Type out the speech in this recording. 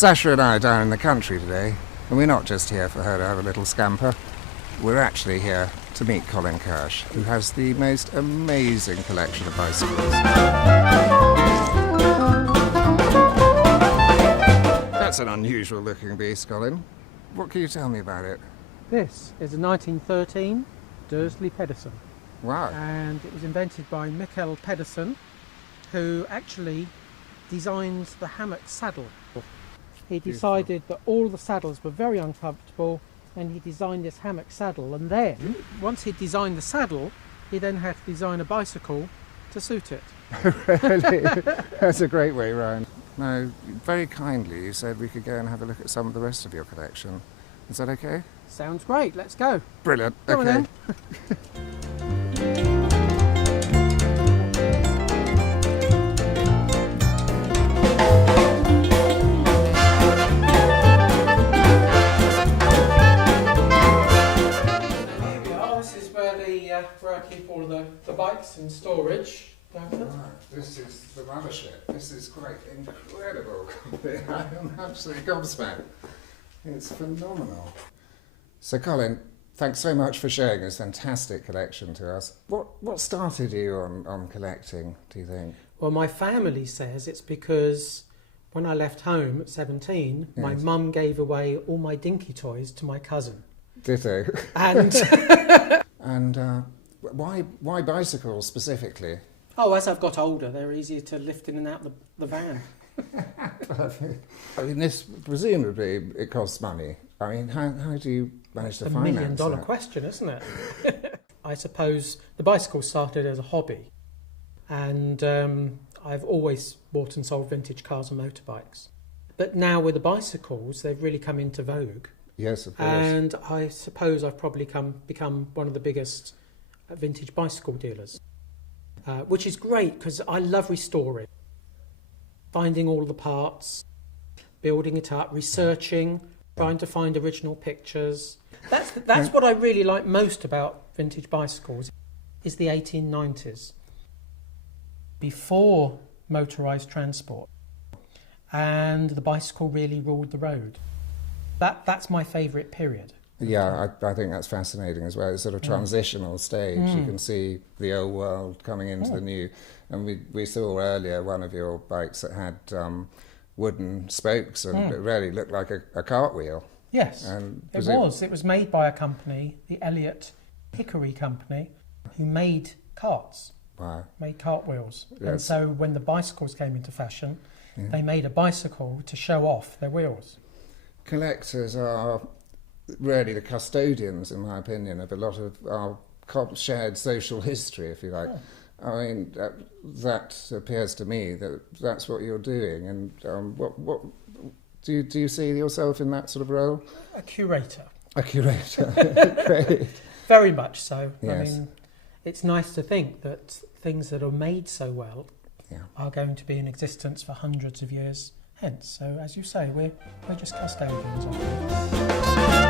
Sasha and I are down in the country today, and we're not just here for her to have a little scamper. We're actually here to meet Colin Kirsch, who has the most amazing collection of bicycles. That's an unusual looking beast, Colin. What can you tell me about it? This is a 1913 Dursley Pedersen, Wow. and it was invented by Mikkel Pedersen, who actually designed the hammock saddle. He decided that all the saddles were very uncomfortable, and he designed this hammock saddle, and then once he designed the saddle, he then had to design a bicycle to suit it. Really? That's a great way round. Now, very kindly you said we could go and have a look at some of the rest of your collection. Is that okay? Sounds great, let's go. Brilliant. Go on Okay. then. Where I keep all the bikes in storage. Right, this is the mothership. This is quite incredible. I am absolutely gobsmacked. It's phenomenal. So Colin, thanks so much for sharing this fantastic collection to us. What started you on collecting, do you think? Well, my family says it's because when I left home at 17, my Yes. mum gave away all my dinky toys to my cousin. Ditto. And And why bicycles specifically? oh, as I've got older, they're easier to lift in and out the van. I mean, this presumably it costs money. I mean, how do you manage to A $1 finance million that? question, isn't it? I suppose the bicycle started as a hobby, and I've always bought and sold vintage cars and motorbikes. But now with the bicycles, they've really come into vogue. Yes, of course. And I suppose I've probably become one of the biggest vintage bicycle dealers, which is great because I love restoring, finding all the parts, building it up, researching, trying to find original pictures. That's what I really like most about vintage bicycles, is the 1890s, before motorised transport, and the bicycle really ruled the road. That's my favourite period. Yeah, I think that's fascinating as well. It's sort of transitional stage. You can see the old world coming into the new. And we saw earlier one of your bikes that had wooden spokes and it really looked like a cartwheel. Yes, And it was. It was made by a company, the Elliott Hickory Company, who made carts, Wow. made cartwheels. And Yes. so when the bicycles came into fashion, they made a bicycle to show off their wheels. Collectors are really the custodians, in my opinion, of a lot of our shared social history, if you like. I mean, that appears to me that's what you're doing. And what do you see yourself in that sort of role? A curator. A curator. Great. Very much so. Yes. I mean, it's nice to think that things that are made so well Yeah. are going to be in existence for hundreds of years hence. So, as you say, we're just custodians of it.